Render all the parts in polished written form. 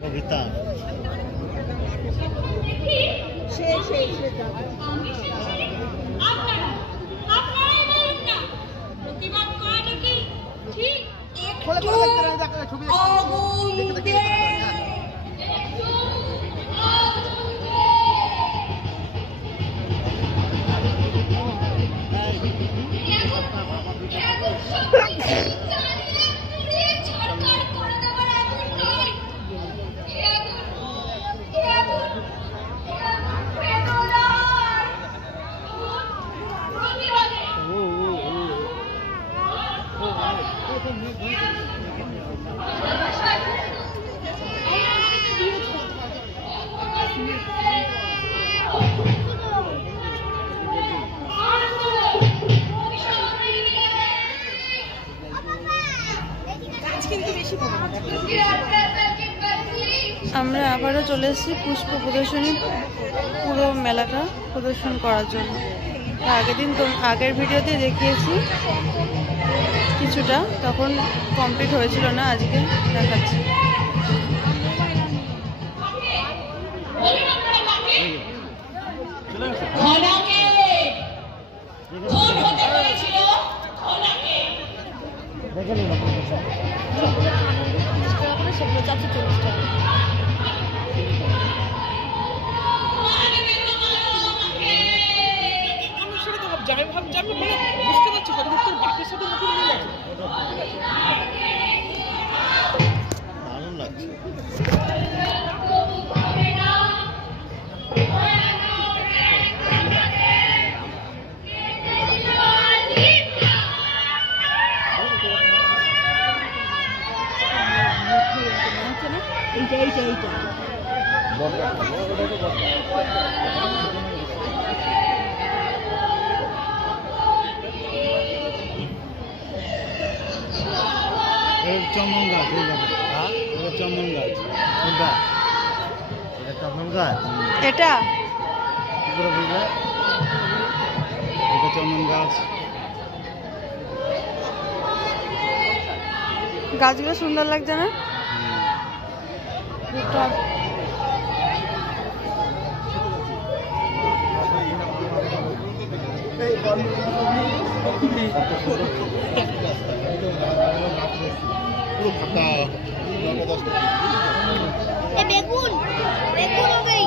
কবিতা আমরা আবারও চলে এসেছি পুষ্প প্রদর্শনী পুরো মেলাটা প্রদর্শন করার জন্য। আগের ভিডিওতে দেখিয়েছি কিছুটা, তখন কমপ্লিট হয়েছিল না, আজকে দেখাচ্ছি। বুঝতে পারছি কত তোর বাপের সাথে মুখের মিল আছে। দারুণ লাগছে। এইটা চন্দন গাছ, চন্দন গাছ, কোনটা? এটা চন্দন গাছ। এটা কি করে বুঝলে? এটা চন্দন গাছ। গাছগুলো সুন্দর লাগছে না? পুরো ফাঁকা। বেগুন বেগুন हो गई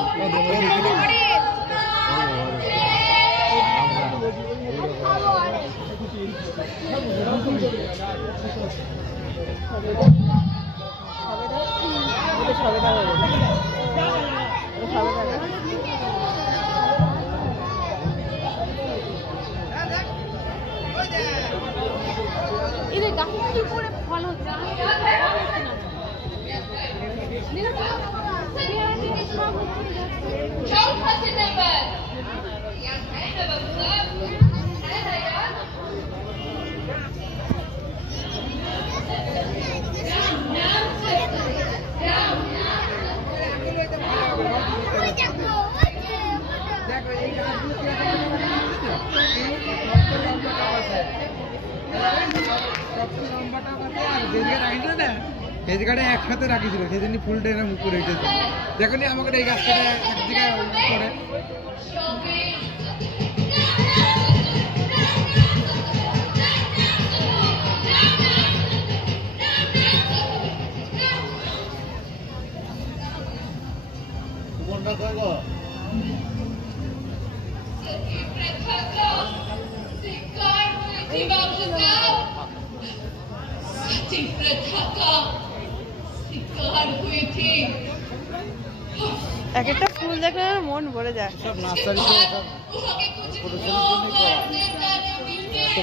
এদের গাছের উপরে ফল হচ্ছে গাছটা একসাথে রাখিছিল, সেই জন্য ফুলটা এরকম উপরে উঠেছে। দেখো নি আমাকে এই গাছটা এক জায়গায় করে কোনটা করবো? এক একটা ফুল দেখলে মন ভরে যায়। সব নার্সারিতে এত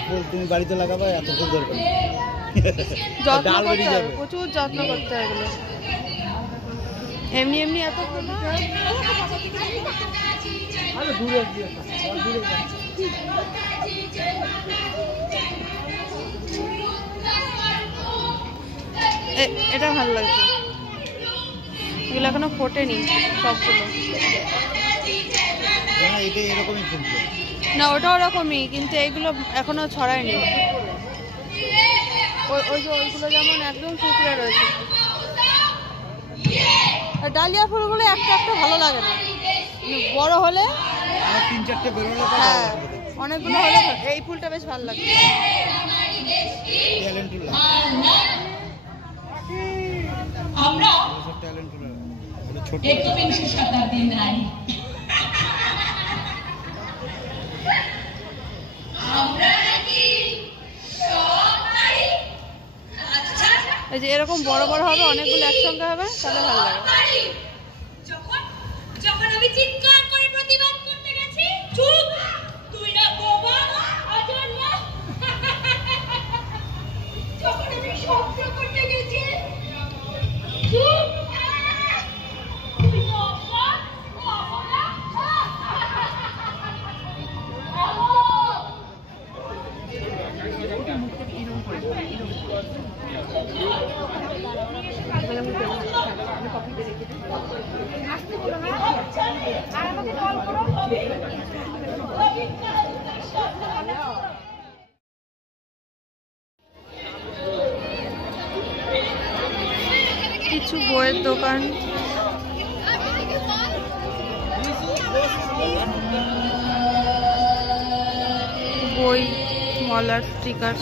ফুল তুমি বাড়িতে লাগাবে, এত ফুল দরকার। যত্ন করতে হবে, প্রচুর যত্ন করতে হবে এগুলো। এমনি এমনি এত ফুল এটা ভালো লাগছে। এগুলো এখনো ফোটেনি সবগুলো। না ওটা ওরকমই, কিন্তু এইগুলো এখনো ছড়ায়নি। ওই যে ওইগুলো যেমন একদম টুকরে রয়েছে। আর ডালিয়া ফুলগুলো একটা একটা ভালো লাগে না, বড় হলে আমার 3-4টে বেরোলে হ্যাঁ অনেকগুলো হলে এই ফুলটা বেশ ভালো লাগে। ট্যালেন্টুলা আমরা ট্যালেন্টুলা ছোট একবিংশ শতাব্দীর নারী, আমরা নাকি সব নারী? আচ্ছা এই যে এরকম বড় বড় হবে, অনেকগুলো একসঙ্গে হবে, তাহলে ভালো লাগে। নারী। যখন যখন আমি চিৎকার করে প্রতিবাদ করতে গেছি, চুপ, তুই না বোবা অজন্য। যখন আমি শব্দ করতে গেছি, চুপ, তুই বোবা অবলা। কিছু বইয়ের দোকান, বই, মলার স্টিকার।